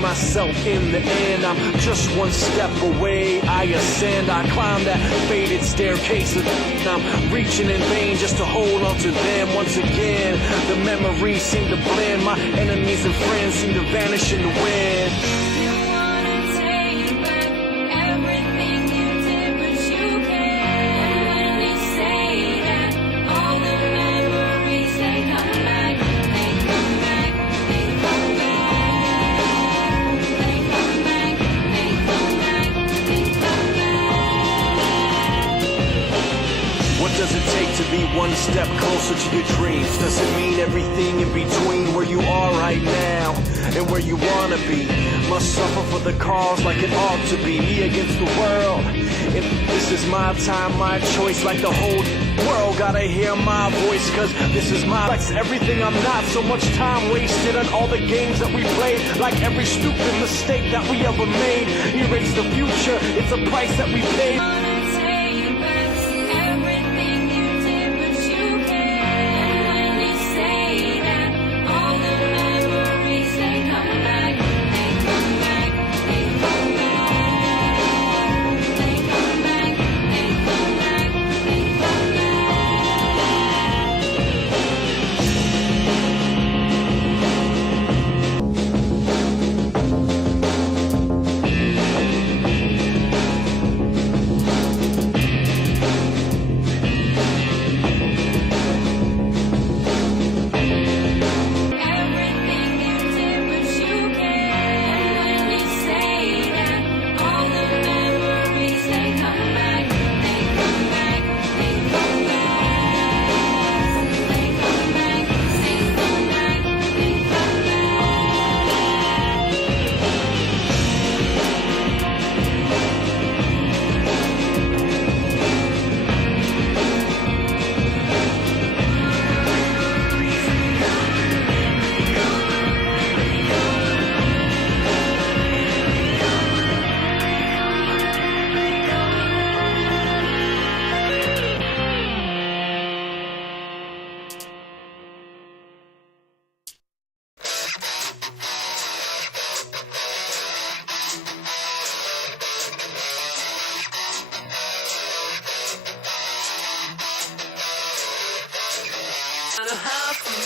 find myself in the end. I'm just one step away, I ascend, I climb that faded staircase, and I'm reaching in vain just to hold on to them. Once again, the memories seem to blend, my enemies and friends seem to vanish in the wind. What does it take to be one step closer to your dreams? Does it mean everything in between where you are right now and where you wanna be? Must suffer for the cause like it ought to be, me against the world. If this is my time, my choice, like the whole world gotta hear my voice, cause this is my life. Everything I'm not, so much time wasted on all the games that we played, like every stupid mistake that we ever made. Erase the future, it's a price that we paid.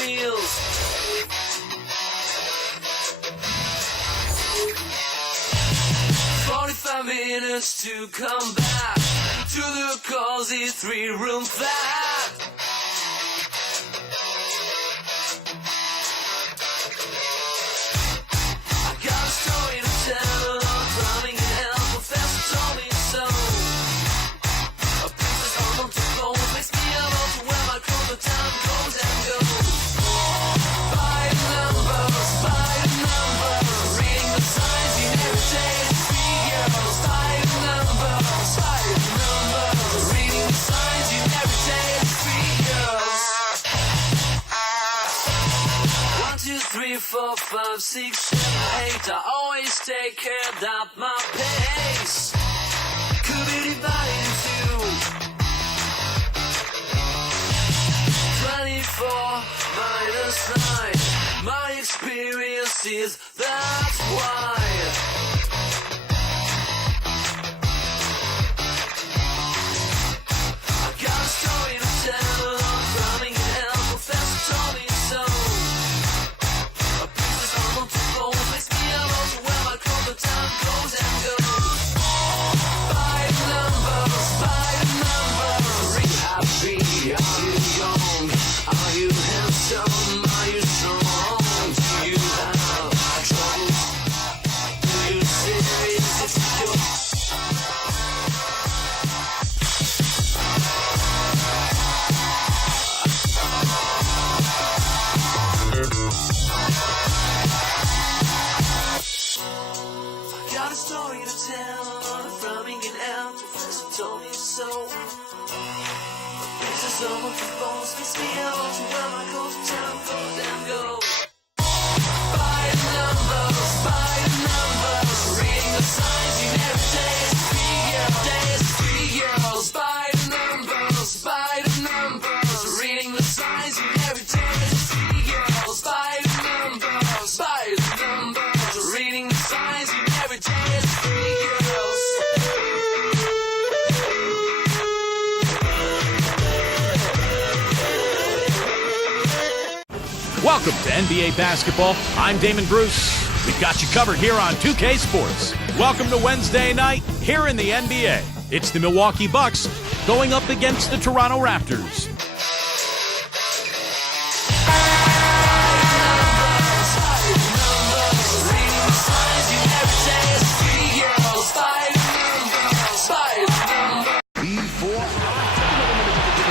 Meals. 45 minutes to come back to the cozy 3-room flat. I got a story to tell, I'm drowning in hell, professor told me so. A princess on multiple makes me able to wear my clothes, the time goes and goes. By the numbers, reading the signs in every day's figures. By the numbers, reading the signs in every day's figures. 1, 2, 3, 4, 5, 6, 7, 8. I always take care that my pace could be divided into 24 minus 9. My experience is that's why. I got a story to tell, I'm drowning in hell, professor told me so. A princess on multiple makes me able to wear my clothes, the time goes and goes. By the numbers, are you happy, are you young, are you handsome, are you strong? Do you have troubles? Do you serious if you do? I got a story to tell, I'm frowning in hell, professor told me so. Princess on the bones makes me able to wear my clothes, the time goes and goes. By the numbers, reading the signs in every day's figures. By the numbers, reading the signs in every day's figures. By the numbers, reading the signs. Welcome to NBA Basketball. I'm Damon Bruce. We've got you covered here on 2K Sports. Welcome to Wednesday night here in the NBA. It's the Milwaukee Bucks going up against the Toronto Raptors.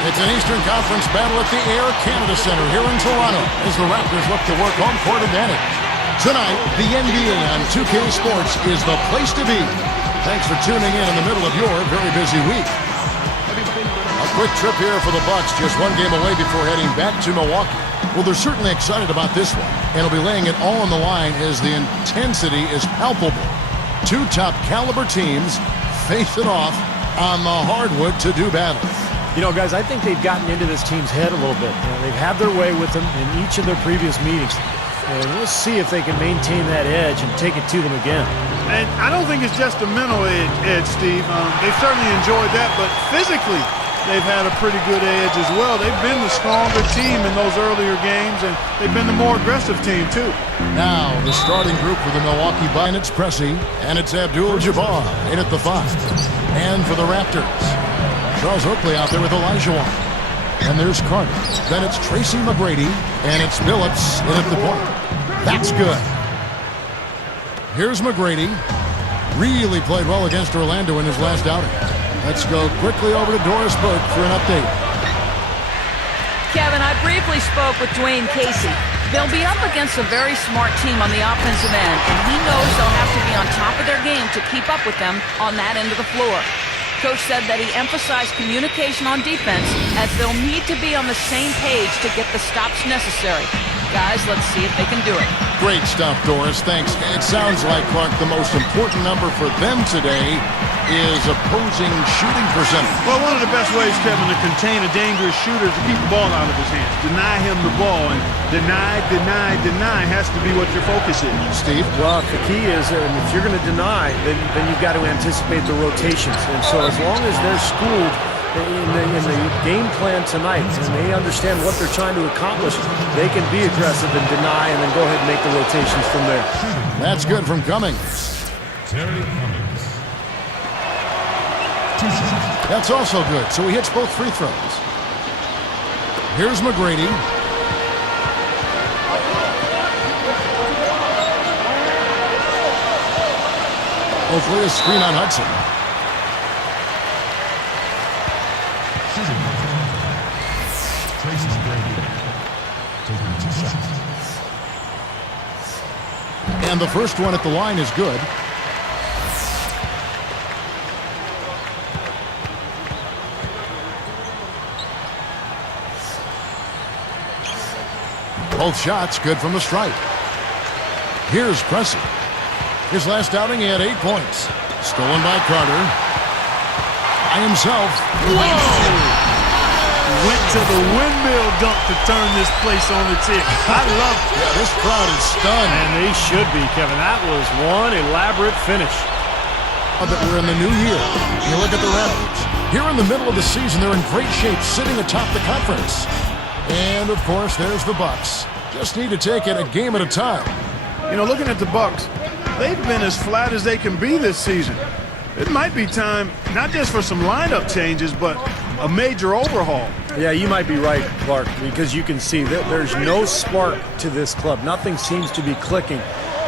It's an Eastern Conference battle at the Air Canada Center here in Toronto as the Raptors look to work home court advantage. Tonight, the NBA on 2K Sports is the place to be. Thanks for tuning in the middle of your very busy week. A quick trip here for the Bucks, just one game away before heading back to Milwaukee. Well, they're certainly excited about this one, and will be laying it all on the line as the intensity is palpable. Two top caliber teams face it off on the hardwood to do battle. You know, guys, I think they've gotten into this team's head a little bit. They've had their way with them in each of their previous meetings. And we'll see if they can maintain that edge and take it to them again. And I don't think it's just a mental edge, Steve. They've certainly enjoyed that, but physically they've had a pretty good edge as well. They've been the stronger team in those earlier games, and they've been the more aggressive team, too. Now, the starting group for the Milwaukee Bucks, and it's Pressey, and it's Abdul-Jabbar in at the 5. And for the Raptors, Charles Oakley out there with Elijah Wan. And there's Carter. Then it's Tracy McGrady. And it's Billups in at the point. That's good. Here's McGrady. Really played well against Orlando in his last outing. Let's go quickly over to Doris Burke for an update. Kevin, I briefly spoke with Dwayne Casey. They'll be up against a very smart team on the offensive end, and he knows they'll have to be on top of their game to keep up with them on that end of the floor. Coach said that he emphasized communication on defense as they'll need to be on the same page to get the stops necessary. Guys, let's see if they can do it. Great stuff, Doris. Thanks. It sounds like, Clark, the most important number for them today is opposing shooting percentage. Well, one of the best ways, Kevin, to contain a dangerous shooter is to keep the ball out of his hands. Deny him the ball, and deny has to be what your focus is. Steve? Well, the key is, if you're going to deny, then you've got to anticipate the rotations. And so as long as they're schooled in the game plan tonight and they understand what they're trying to accomplish, they can be aggressive and deny and then go ahead and make the rotations from there. That's good from Cummings. That's also good. So he hits both free throws. Here's McGrady. Hopefully a screen on Hudson. And the first one at the line is good. Both shots good from the stripe. Here's Pressey. His last outing, he had 8 points. Stolen by Carter. By himself. Whoa! Went to the windmill dunk to turn this place on its head. I love it. Yeah, this crowd is stunned. And they should be, Kevin. That was one elaborate finish. That we're in the new year. You look at the Raptors. Here in the middle of the season, they're in great shape, sitting atop the conference. And, of course, there's the Bucks. Just need to take it a game at a time. You know, looking at the Bucks, they've been as flat as they can be this season. It might be time, not just for some lineup changes, but a major overhaul. Yeah, you might be right, Clark, because you can see that there's no spark to this club. Nothing seems to be clicking.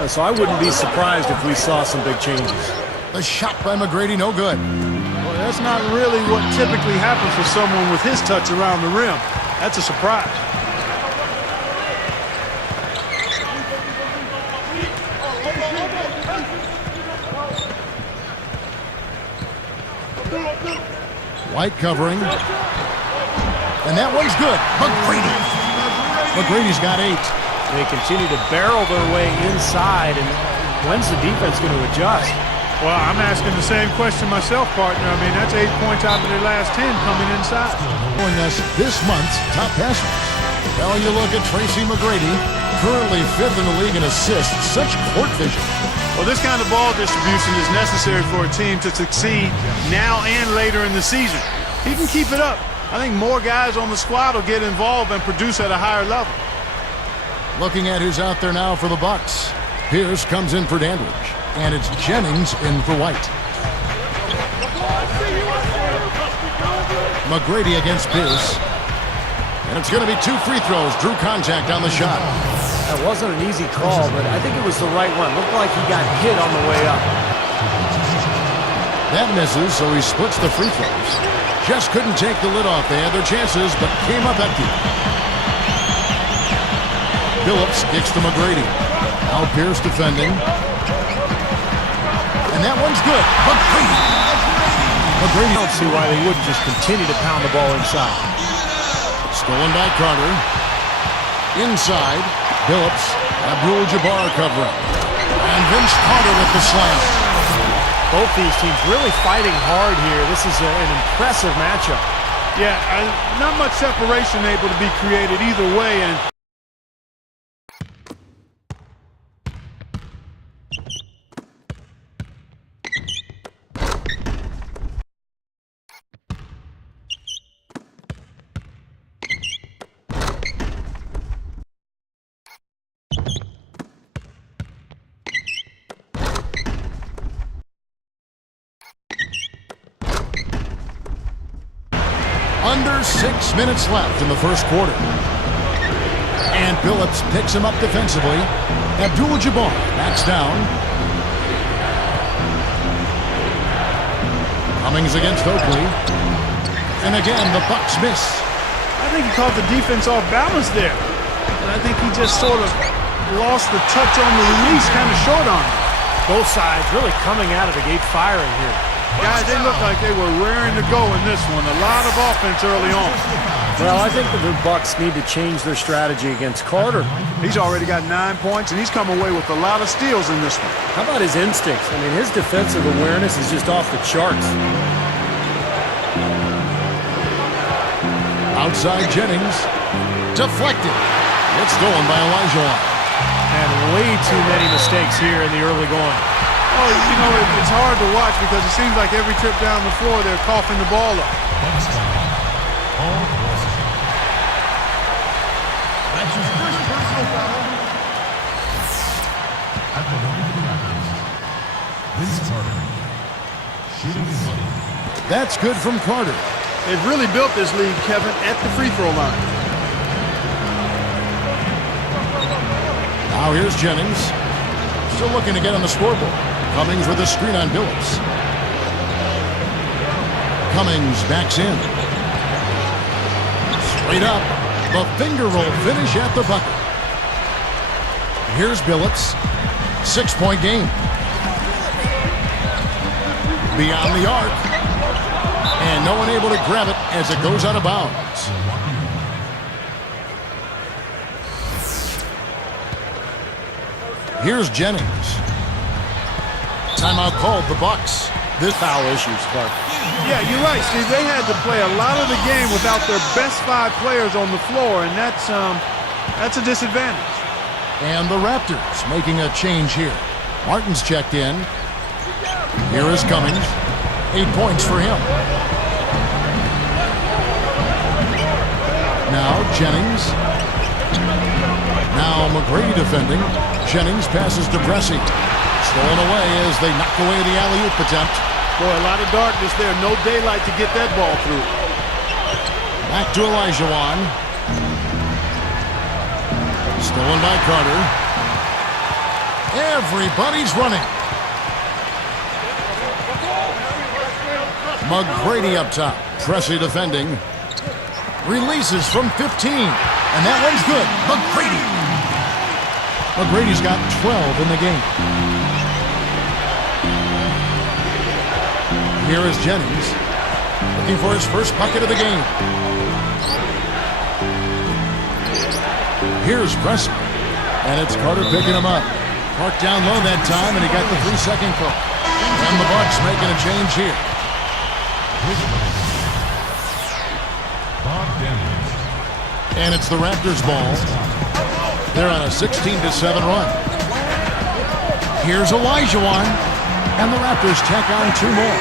So I wouldn't be surprised if we saw some big changes. The shot by McGrady, no good. Well, that's not really what typically happens for someone with his touch around the rim. That's a surprise. White covering. And that one's good. McGrady. McGrady's got 8. They continue to barrel their way inside, and when's the defense going to adjust? Well, I'm asking the same question myself, partner. I mean, that's 8 points out of their last 10 coming inside. Showing us this month's top passers. Well, you look at Tracy McGrady, currently 5th in the league in assists. Such court vision. Well, this kind of ball distribution is necessary for a team to succeed now and later in the season. He can keep it up. I think more guys on the squad will get involved and produce at a higher level. Looking at who's out there now for the Bucks. Pierce comes in for Dandridge, and it's Jennings in for White. McGrady against Pierce. And it's going to be 2 free throws. Drew contact on the shot. That wasn't an easy call, but I think it was the right one. Looked like he got hit on the way up. That misses, so he splits the free throws. Just couldn't take the lid off. They had their chances, but came up empty. Phillips kicks to McGrady. Now Pierce defending. And that one's good. McGrady. I don't see why they wouldn't just continue to pound the ball inside. Stolen by Carter. Inside. Phillips. Abdul-Jabbar covering. And Vince Carter with the slam. Both these teams really fighting hard here. This is an impressive matchup. Yeah, not much separation able to be created either way. And Under 6 minutes left in the first quarter. And Phillips picks him up defensively. Abdul-Jabbar backs down. Cummings against Oakley. And again, the Bucks miss. I think he caught the defense off balance there. And I think he just sort of lost the touch on the release, kind of short on him. Both sides really coming out of the gate firing here. Guys, they look like they were raring to go in this one. A lot of offense early on. Well, I think the Bucks need to change their strategy against Carter. He's already got 9 points, and he's come away with a lot of steals in this one. How about his instincts? I mean, his defensive awareness is just off the charts. Outside Jennings. Deflected. It's stolen by Elijah. And way too many mistakes here in the early going. Oh, you know, it's hard to watch because it seems like every trip down the floor, they're coughing the ball up. That's his first personal foul. At the line of the Raptors, Vince Carter. Shooting is on. That's good from Carter. They've really built this lead, Kevin, at the free throw line. Now here's Jennings. Still looking to get on the scoreboard. Cummings with a screen on Phillips. Cummings backs in. Straight up. The finger roll finish at the bucket. Here's Phillips. 6-point game. Beyond the arc. And no one able to grab it as it goes out of bounds. Here's Jennings. Timeout called the Bucks. This foul issues, Clark. Yeah, you're right, Steve. They had to play a lot of the game without their best 5 players on the floor, and that's a disadvantage. And the Raptors making a change here. Martin's checked in. Here is Cummings. 8 points for him. Now Jennings. Now McGrady defending. Jennings passes to Bressie. Stolen away as they knock away the alley-oop attempt. Boy, a lot of darkness there. No daylight to get that ball through. Back to Elijah. Stolen by Carter. Everybody's running. McGrady up top. Bressie defending. Releases from 15. And that one's good. McGrady. McGrady's got 12 in the game. Here is Jennings. Looking for his first bucket of the game. Here's Bressie. And it's Carter picking him up. Parked down low that time, and he got the 3-second call. And the Bucks making a change here. And it's the Raptors' ball. They're on a 16-7 run. Here's Elijah, and the Raptors tack on 2 more.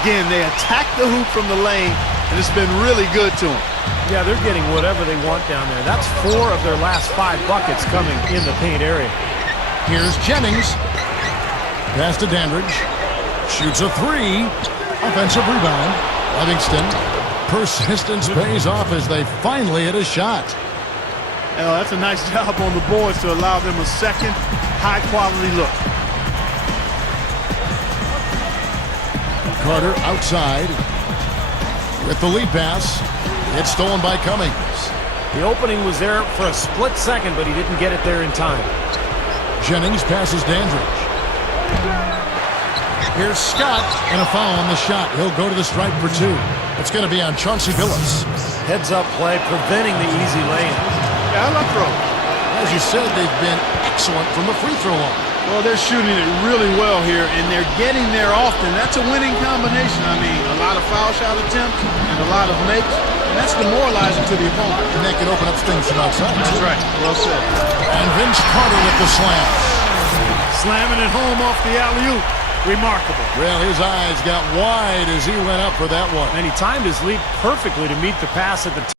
Again, they attack the hoop from the lane, and it's been really good to them. Yeah, they're getting whatever they want down there. That's 4 of their last 5 buckets coming in the paint area. Here's Jennings. Pass to Dandridge. Shoots a 3. Offensive rebound. Livingston. Persistence pays off as they finally hit a shot. Oh, that's a nice job on the boards to allow them a second high-quality look. Carter outside with the lead pass. It's stolen by Cummings. The opening was there for a split second, but he didn't get it there in time. Jennings passes Dandridge. Here's Scott, and a foul on the shot. He'll go to the stripe for 2. It's going to be on Chauncey Billups. Heads-up play, preventing the easy lay-in. Yeah, I like throw. As you said, they've been excellent from the free throw line. Well, they're shooting it really well here, and they're getting there often. That's a winning combination. I mean, a lot of foul shot attempts and a lot of makes, and that's demoralizing to the opponent. And that can open up things from outside. That's right. Well said. And Vince Carter with the slam. Slamming it home off the alley-oop. Remarkable. Well, his eyes got wide as he went up for that one. And he timed his leap perfectly to meet the pass at the time.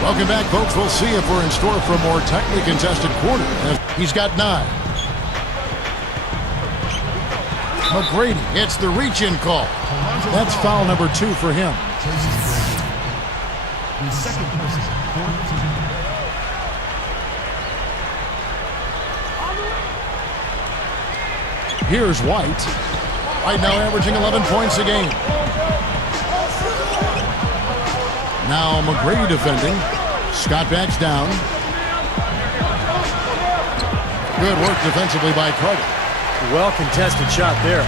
Welcome back, folks. We'll see if we're in store for a more tightly contested quarter. He's got 9. McGrady hits the reach-in call. That's foul number 2 for him. The second person, 14. Here's White. White now averaging 11 points a game. Now McGrady defending. Scott backs down. Good work defensively by Carter. Well-contested shot there.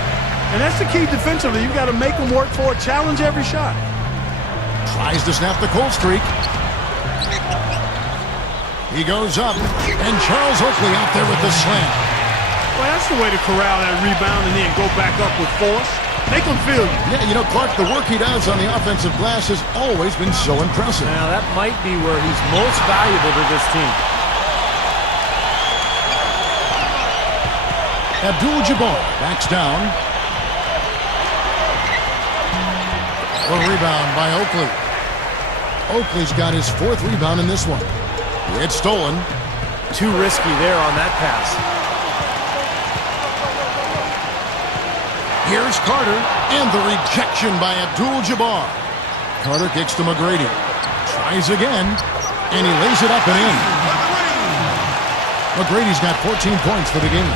And that's the key defensively. You've got to make them work for it. Challenge every shot. Tries to snap the cold streak. He goes up. And Charles Oakley out there with the slam. Well, that's the way to corral that rebound and then go back up with force. Make them feel you. Yeah, you know, Clark, the work he does on the offensive glass has always been so impressive. Now, that might be where he's most valuable to this team. Abdul-Jabbar backs down. A rebound by Oakley. Oakley's got his 4th rebound in this one. It's stolen. Too risky there on that pass. Here's Carter, and the rejection by Abdul-Jabbar. Carter kicks to McGrady. Tries again, and he lays it up and in. McGrady's got 14 points for the game.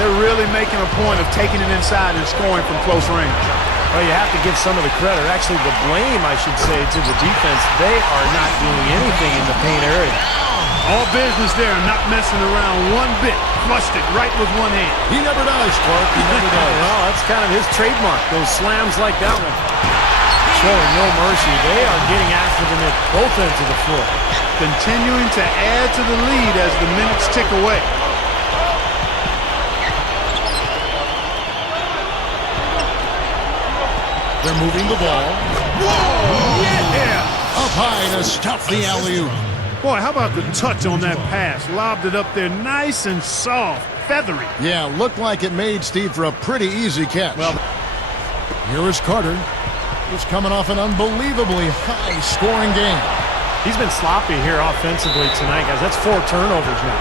They're really making a point of taking it inside and scoring from close range. Well, you have to give some of the credit, actually the blame, I should say, to the defense. They are not doing anything in the paint area. All business there, not messing around one bit. Flushed it right with one hand. He never does, Clark. He never does. Well, that's kind of his trademark, those slams like that one. Showing no mercy. They are getting after them at both ends of the floor. Continuing to add to the lead as the minutes tick away. They're moving the ball. Whoa! Yeah! Up high to stuff the alley-oop. Boy, how about the touch on that pass? Lobbed it up there nice and soft, feathery. Yeah, looked like it made Steve for a pretty easy catch. Well, here is Carter. He's coming off an unbelievably high-scoring game. He's been sloppy here offensively tonight, guys. That's 4 turnovers now.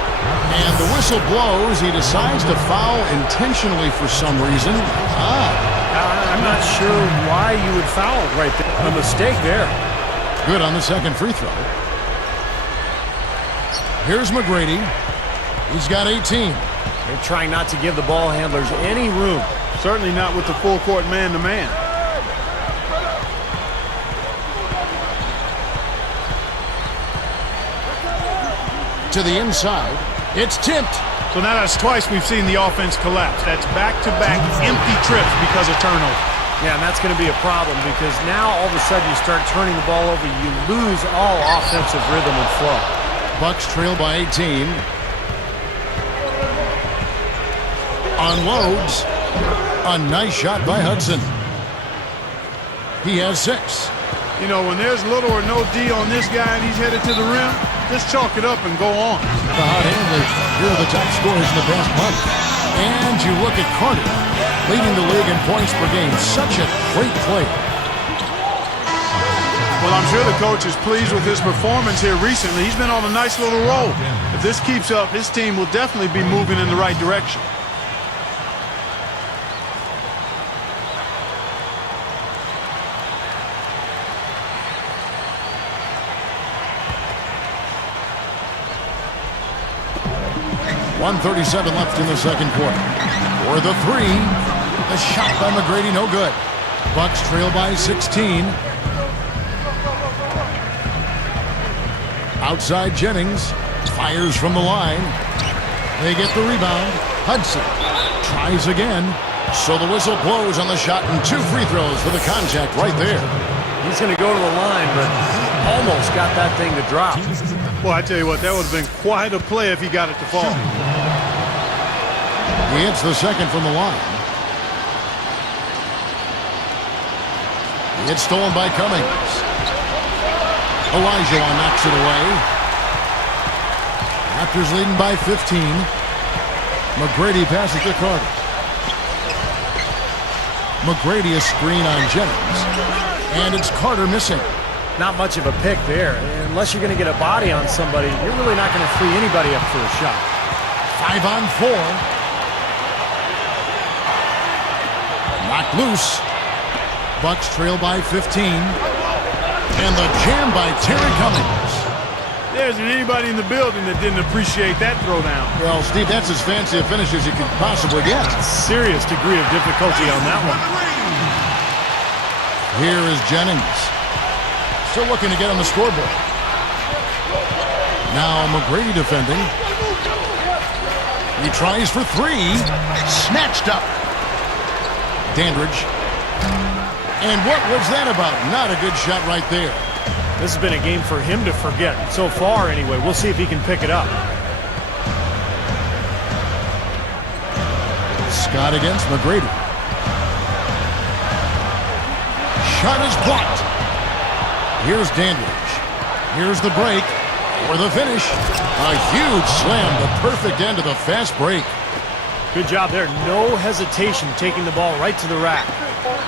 And the whistle blows. He decides to foul intentionally for some reason. I'm not sure why you would foul right there. A mistake there. Good on the second free throw. Here's McGrady. He's got 18. They're trying not to give the ball handlers any room. Certainly not with the full court man-to-man. To the inside. It's tipped. So now that's twice we've seen the offense collapse. That's back-to-back empty trips because of turnover. Yeah, and that's going to be a problem because now all of a sudden you start turning the ball over, you lose all offensive rhythm and flow. Bucks trail by 18. Unloads. A nice shot by Hudson. He has 6. You know, when there's little or no D on this guy and he's headed to the rim, just chalk it up and go on. The hot handlers, here are the top scorers in the past month. And you look at Carter, leading the league in points per game. Such a great player. Well, I'm sure the coach is pleased with his performance here recently. He's been on a nice little roll. If this keeps up, his team will definitely be moving in the right direction. .137 left in the second quarter. For the 3, the shot by McGrady, no good. Bucks trail by 16. Outside Jennings, fires from the line. They get the rebound. Hudson tries again. So the whistle blows on the shot and 2 free throws for the contact right there. He's going to go to the line, but almost got that thing to drop. Well, I tell you what, that would have been quite a play if he got it to fall. He hits the second from the line. It's stolen by Cummings. Elijah knocks it away. Raptors leading by 15. McGrady passes to Carter. McGrady a screen on Jennings. And it's Carter missing. Not much of a pick there. Unless you're going to get a body on somebody, you're really not going to free anybody up for a shot. 5 on 4. Knocked loose. Bucks trail by 15. And the jam by Terry Cummings. There isn't anybody in the building that didn't appreciate that throwdown. Well, Steve, that's as fancy a finish as you could possibly get. Serious degree of difficulty on that one. Here is Jennings. Still looking to get on the scoreboard. Now McGrady defending. He tries for 3. Snatched up. Dandridge. And what was that about? Not a good shot right there. This has been a game for him to forget. So far, anyway. We'll see if he can pick it up. Scott against McGrady. Shot is blocked. Here's Dandridge. Here's the break. For the finish. A huge slam. The perfect end of the fast break. Good job there. No hesitation taking the ball right to the rack.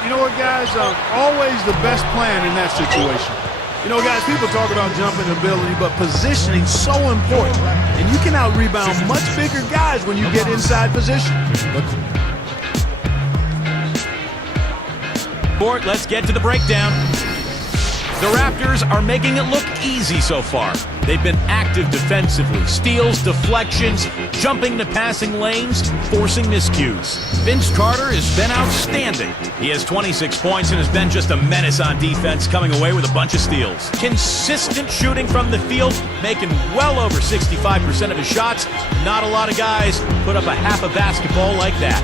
You know what, guys? Always the best plan in that situation. You know, guys, people talk about jumping ability, but positioning so important. And you can out-rebound much bigger guys when you get inside position. Let's get to the breakdown. The Raptors are making it look easy so far. They've been active defensively. Steals, deflections, jumping to passing lanes, forcing miscues. Vince Carter has been outstanding. He has 26 points and has been just a menace on defense, coming away with a bunch of steals. Consistent shooting from the field, making well over 65% of his shots. Not a lot of guys put up a half a basketball like that.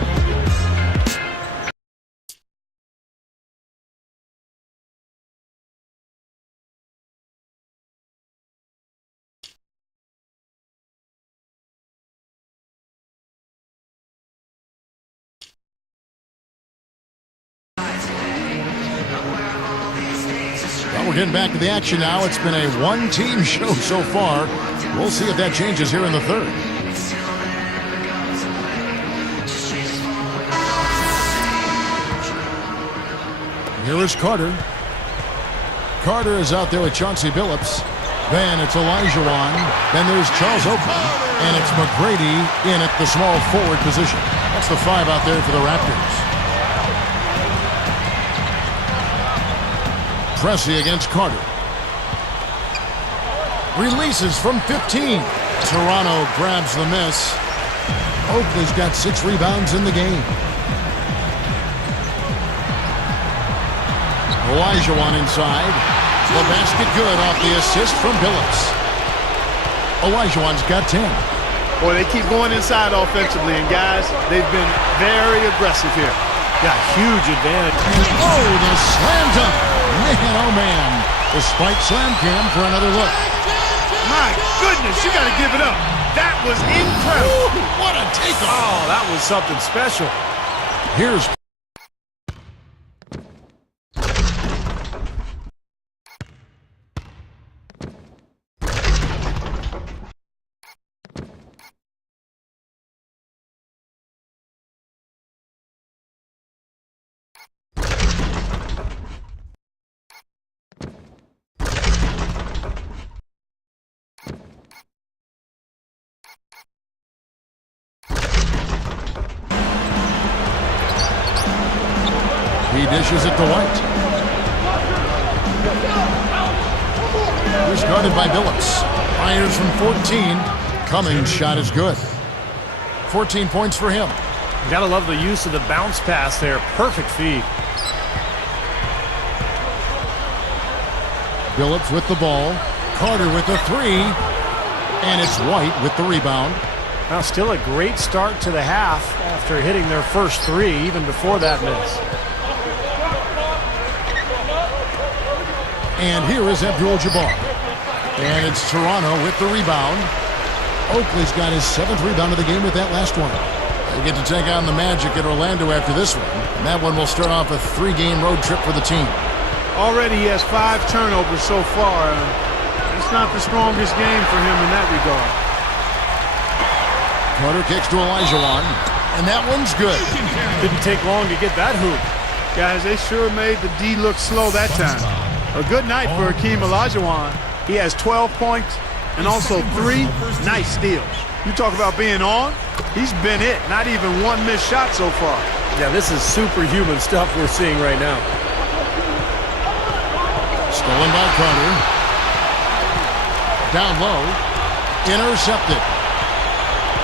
We're getting back to the action now. It's been a one-team show so far. We'll see if that changes here in the third. Here is Carter. Carter is out there with Chauncey Billups. Then it's Elijah Wan. Then there's Charles Oakley. And it's McGrady in at the small forward position. That's the 5 out there for the Raptors. Pressey against Carter. Releases from 15. Toronto grabs the miss. Oakley's got 6 rebounds in the game. Elijah Wan inside. The basket good off the assist from Billups. Elijah Wan's got 10. Boy, they keep going inside offensively, and guys, they've been very aggressive here. Got huge advantage. Oh, the slam dunk. Man, oh man. The spike slam cam for another look. My goodness, you got to give it up. That was incredible. Ooh, what a takeoff. Oh, that was something special. Here's he dishes it to White. He's guarded by Billups. Fires from 14. Cummings' shot is good. 14 points for him. Gotta love the use of the bounce pass there. Perfect feed. Billups with the ball. Carter with the three. And it's White with the rebound. Now still a great start to the half after hitting their first three, even before that miss. And here is Abdul-Jabbar. And it's Toronto with the rebound. Oakley's got his 7th rebound of the game with that last one. They get to take on the Magic at Orlando after this one. And that one will start off a 3-game road trip for the team. Already he has 5 turnovers so far. It's not the strongest game for him in that regard. Carter kicks to Olajuwon. And that one's good. Didn't take long to get that hoop. Guys, they sure made the D look slow that time. A good night for Hakeem Olajuwon. He has 12 points and also 3 nice steals. You talk about being on, he's been it. Not even one missed shot so far. Yeah, this is superhuman stuff we're seeing right now. Stolen by Carter. Down low. Intercepted.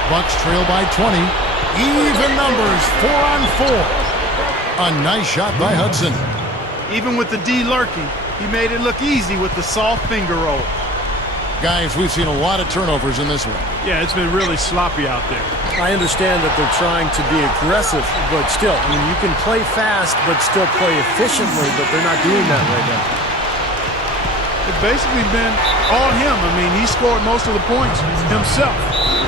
Bucks trail by 20. Even numbers, 4 on 4. A nice shot by Hudson. Even with the D lurking, he made it look easy with the soft finger roll. Guys, we've seen a lot of turnovers in this one. Yeah, it's been really sloppy out there. I understand that they're trying to be aggressive, but still, I mean, you can play fast but still play efficiently, but they're not doing that right now. It's basically been all him. I mean, he scored most of the points himself.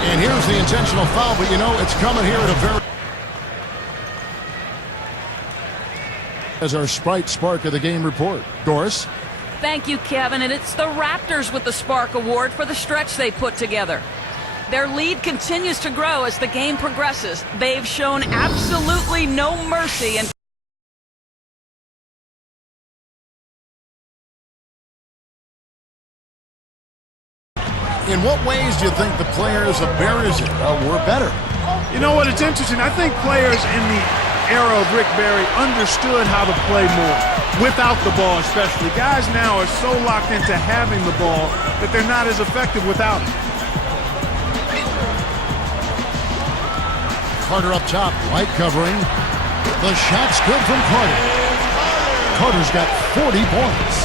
And here's the intentional foul, but you know, it's coming here at a very... As our Sprite Spark of the Game report. Doris? Thank you, Kevin, and it's the Raptors with the Spark Award for the stretch they put together. Their lead continues to grow as the game progresses. They've shown absolutely no mercy and In what ways do you think the players of Bears were better? You know what? It's interesting. I think players in the era of Rick Barry understood how to play more, without the ball especially. Guys now are so locked into having the ball that they're not as effective without it. Carter up top, White covering. The shot's good from Carter. Carter's got 40 points.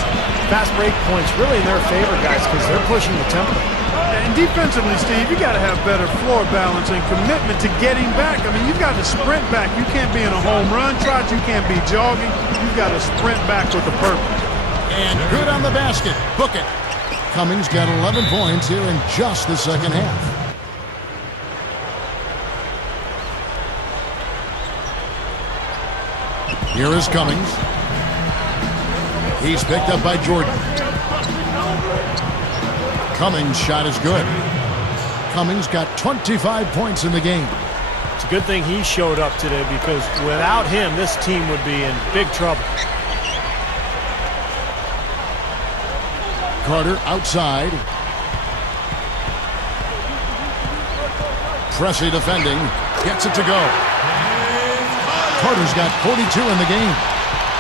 Fast break points really in their favor, guys, because they're pushing the tempo. And defensively, Steve, you got to have better floor balance and commitment to getting back. I mean, you've got to sprint back. You can't be in a home run trot. You can't be jogging. You've got to sprint back with a purpose. And good on the basket. Book it. Cummings got 11 points here in just the second half. Here is Cummings. He's picked up by Jordan. Cummings' shot is good. Cummings got 25 points in the game. It's a good thing he showed up today because without him, this team would be in big trouble. Carter outside. Pressey defending. Gets it to go. Carter's got 42 in the game.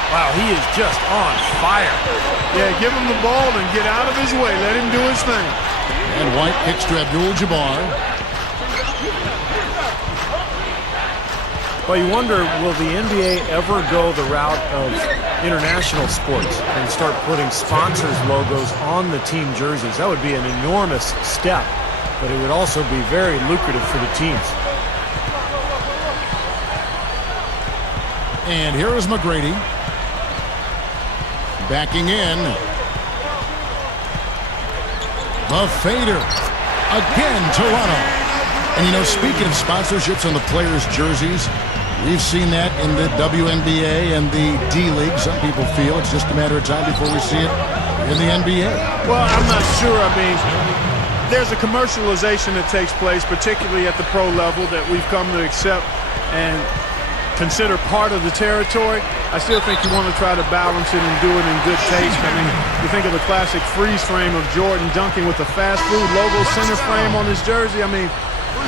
Wow, he is just on fire. Yeah, give him the ball and get out of his way. Let him do his thing. And White kicks to Abdul-Jabbar. Well, you wonder, will the NBA ever go the route of international sports and start putting sponsors' logos on the team jerseys? That would be an enormous step, but it would also be very lucrative for the teams. And here is McGrady. Backing in. The fader. Again, Toronto. And, you know, speaking of sponsorships on the players' jerseys, we've seen that in the WNBA and the D-League. Some people feel it's just a matter of time before we see it in the NBA. Well, I'm not sure. I mean, there's a commercialization that takes place, particularly at the pro level, that we've come to accept and consider part of the territory. I still think you want to try to balance it and do it in good taste. I mean, you think of the classic freeze frame of Jordan dunking with the fast food logo center frame on his jersey. I mean,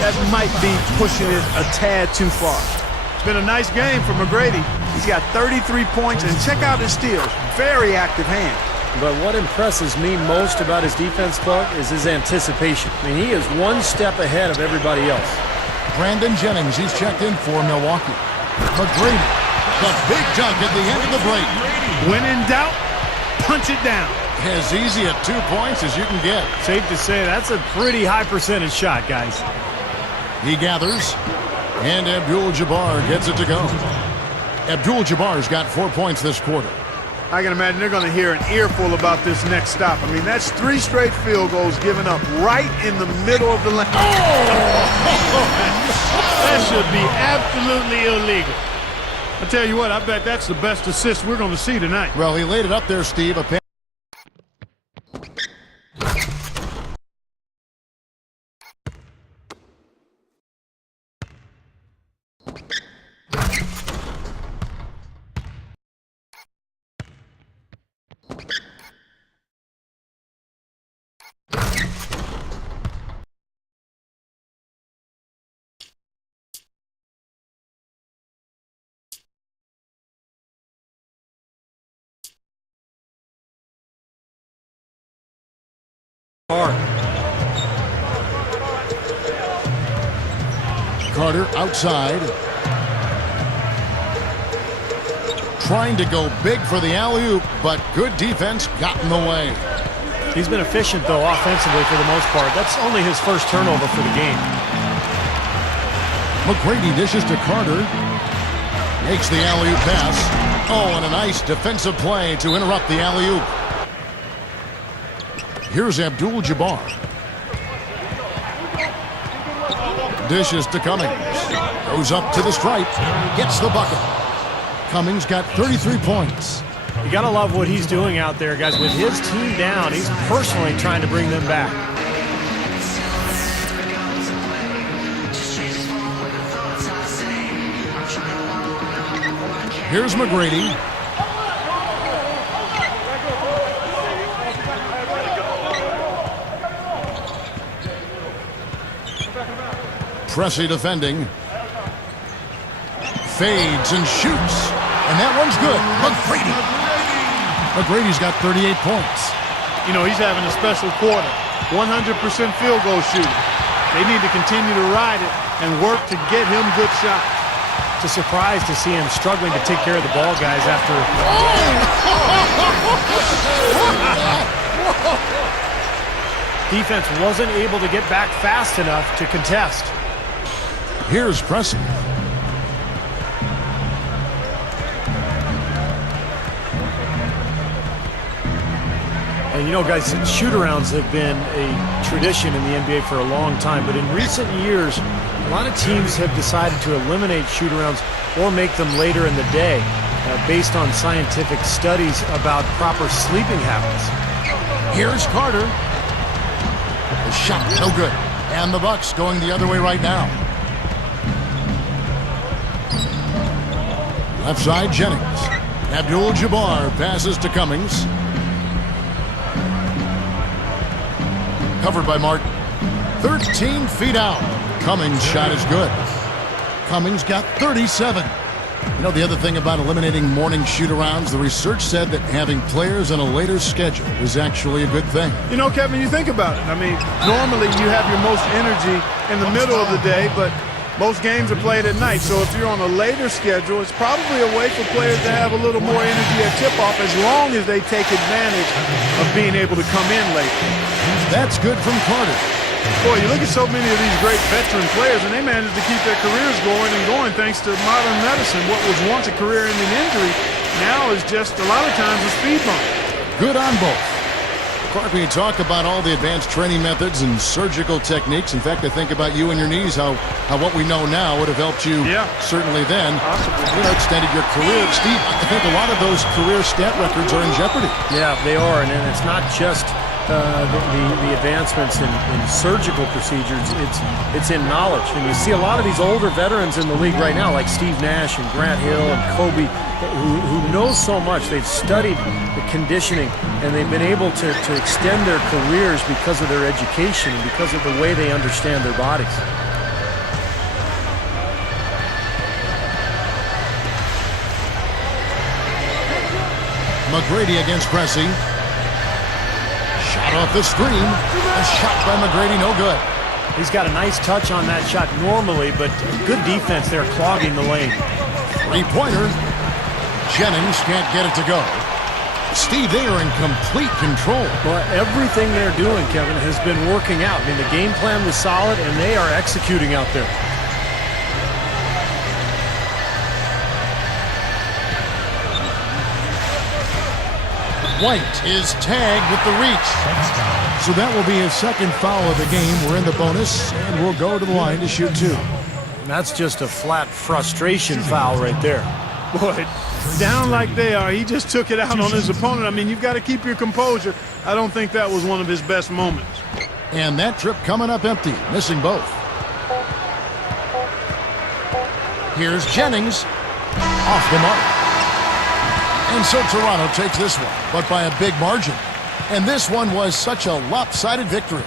that might be pushing it a tad too far. It's been a nice game for McGrady. He's got 33 points, and check out his steals. Very active hand. But what impresses me most about his defense, Clark, is his anticipation. I mean, he is one step ahead of everybody else. Brandon Jennings, he's checked in for Milwaukee. McGrady, the big dunk at the end of the break. When in doubt, punch it down. As easy at 2 points as you can get. Safe to say that's a pretty high percentage shot, guys. He gathers, and Abdul-Jabbar gets it to go. Abdul-Jabbar's got 4 points this quarter. I can imagine they're going to hear an earful about this next stop. I mean, that's 3 straight field goals given up right in the middle of the lane. That should be absolutely illegal. I tell you what, I bet that's the best assist we're going to see tonight. Well, he laid it up there, Steve. Carter outside. Trying to go big for the alley-oop, but good defense got in the way. He's been efficient, though, offensively for the most part. That's only his first turnover for the game. McGrady dishes to Carter. Makes the alley-oop pass. Oh, and a nice defensive play to interrupt the alley-oop. Here's Abdul-Jabbar. Dishes to Cummings. Goes up to the stripe. Gets the bucket. Cummings got 33 points. You got to love what he's doing out there, guys. With his team down, he's personally trying to bring them back. Here's McGrady. Pressey defending. Fades and shoots. And that one's good. McGrady. McGrady's got 38 points. You know, he's having a special quarter. 100% field goal shooting. They need to continue to ride it and work to get him good shots. It's a surprise to see him struggling to take care of the ball, guys, after... Defense wasn't able to get back fast enough to contest. Here's Pressey. And you know, guys, shoot-arounds have been a tradition in the NBA for a long time, but in recent years, a lot of teams have decided to eliminate shoot-arounds or make them later in the day based on scientific studies about proper sleeping habits. Here's Carter. The shot, no good. And the Bucks going the other way right now. Left side, Jennings. Abdul-Jabbar passes to Cummings. Covered by Martin. 13 feet out. Cummings' shot is good. Cummings got 37. You know, the other thing about eliminating morning shoot-arounds, the research said that having players on a later schedule is actually a good thing. You know, Kevin, you think about it. I mean, normally you have your most energy in the middle of the day, but most games are played at night. So if you're on a later schedule, it's probably a way for players to have a little more energy at tip-off as long as they take advantage of being able to come in late. That's good from Carter. Boy, you look at so many of these great veteran players, and they managed to keep their careers going and going thanks to modern medicine. What was once a career-ending injury now is just a lot of times a speed bump. Good on both. Clark, when you talk about all the advanced training methods and surgical techniques, in fact, I think about you and your knees, how what we know now would have helped you certainly then. Possibly. Extended your career. Steve, I think a lot of those career stat records are in jeopardy. Yeah, they are, and it's not just the advancements in surgical procedures. It's in knowledge, and you see a lot of these older veterans in the league right now, like Steve Nash and Grant Hill and Kobe, who know so much. They've studied the conditioning, and they've been able to extend their careers because of their education and because of the way they understand their bodies. McGrady against Pressey. Shot off the screen. A shot by McGrady, no good. He's got a nice touch on that shot normally, but good defense there clogging the lane. Three-pointer. Jennings can't get it to go. Steve, they are in complete control. Well, everything they're doing, Kevin, has been working out. I mean, the game plan was solid, and they are executing out there. White is tagged with the reach. So that will be his second foul of the game. We're in the bonus, and we'll go to the line to shoot two. That's just a flat frustration foul right there. Boy, down like they are, he just took it out on his opponent. I mean, you've got to keep your composure. I don't think that was one of his best moments. And that trip coming up empty, missing both. Here's Jennings, off the mark. And so Toronto takes this one, but by a big margin. And this one was such a lopsided victory.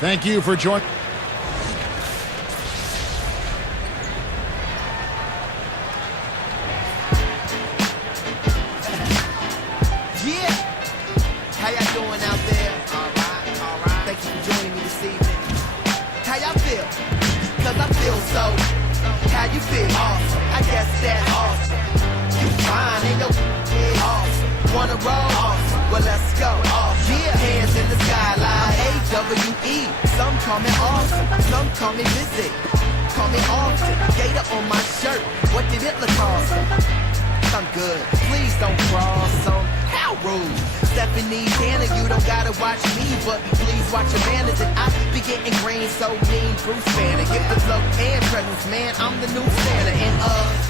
Thank you for joining. Yeah! How y'all doing out there? Alright. Thank you for joining me this evening. How y'all feel? Cause I feel so. How you feel? Awesome. I guess that's awesome. You fine, ain't no awesome. Wanna roll? Awesome. Well, let's go. Awesome. Yeah. Hands in the skyline. AWE. Some call me awesome. Some call me busy. Call me often. Gator on my shirt. What did it look awesome? I'm good. Please don't cross on. How rude. Stephanie Tanner, you don't gotta watch me, but please watch your manners. And I be getting green so mean. Bruce Banner, get the flow and presence, man. I'm the new Santa, and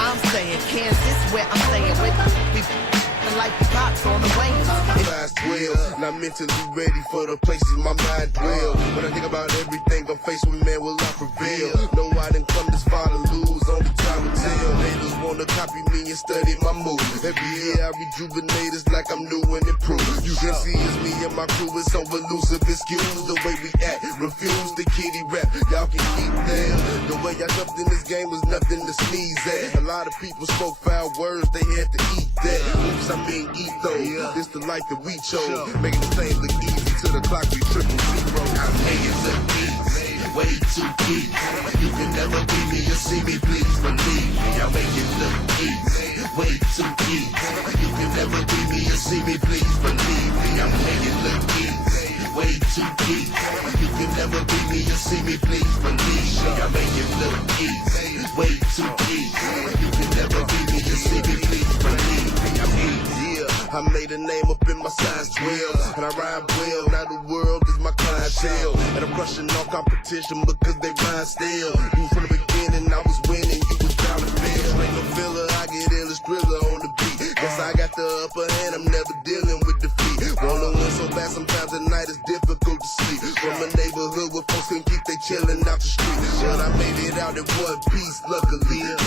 I'm saying Kansas, where I'm staying with me. Like the pops on the wings. Fast 12, not mentally ready for the places my mind dwell. When I think about everything I'm faced with, man, will I prevail? No, I didn't come this far to lose, only time to tell. Haters wanna copy me and study my moves. Every year I rejuvenate, it's like I'm new and improved. You can see it's me and my crew, it's so elusive. Excuse the way we act, refuse the kitty rap. Y'all can keep that. The way I jumped in this game was nothing to sneeze at. A lot of people spoke foul words, they had to eat that. Oops, I mean eat though. This the life that we chose. Making the same look easy to the clock we 000. I make it look easy, way too deep. You can never beat me or see me, please believe me. I make it look easy, way too deep. You can never beat me or see me, please believe me. I make it look easy, way too deep. You can never beat me or see me, please believe me. I make it look easy, way too deep. You can never beat me or see me, please believe me. I made a name up in my size 12, and I rhyme well, now the world is my clientele, and I'm crushing all competition because they rhyme still. You from the beginning, I was winning, you was down to fail. Ain't no filler, I get illest thriller on the beat. Guess I got the upper hand, I'm never dealing with defeat. Wanna win so bad, sometimes at night it's difficult to sleep. From a neighborhood where folks can keep they chillin' out the street. But I made it out in one piece.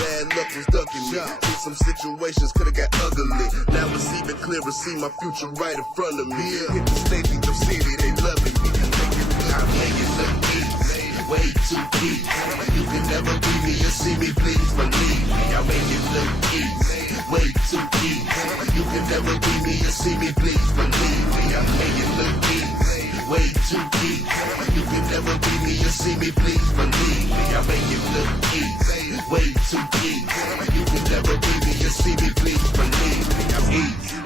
bad luck was ducking me. In some situations could've got ugly. Now it's even clearer, see my future right in front of me. Hit the stage of the city, they loving me. I make it look easy, way too easy. You can never be me or see me, please believe me. I make it look easy, way too easy. You can never be me or see me, please believe me. I make it look easy, way too easy. You can never be me or see me, please believe me. I make it look easy, way too easy. You can never be me or see me, please believe me. I'm easy.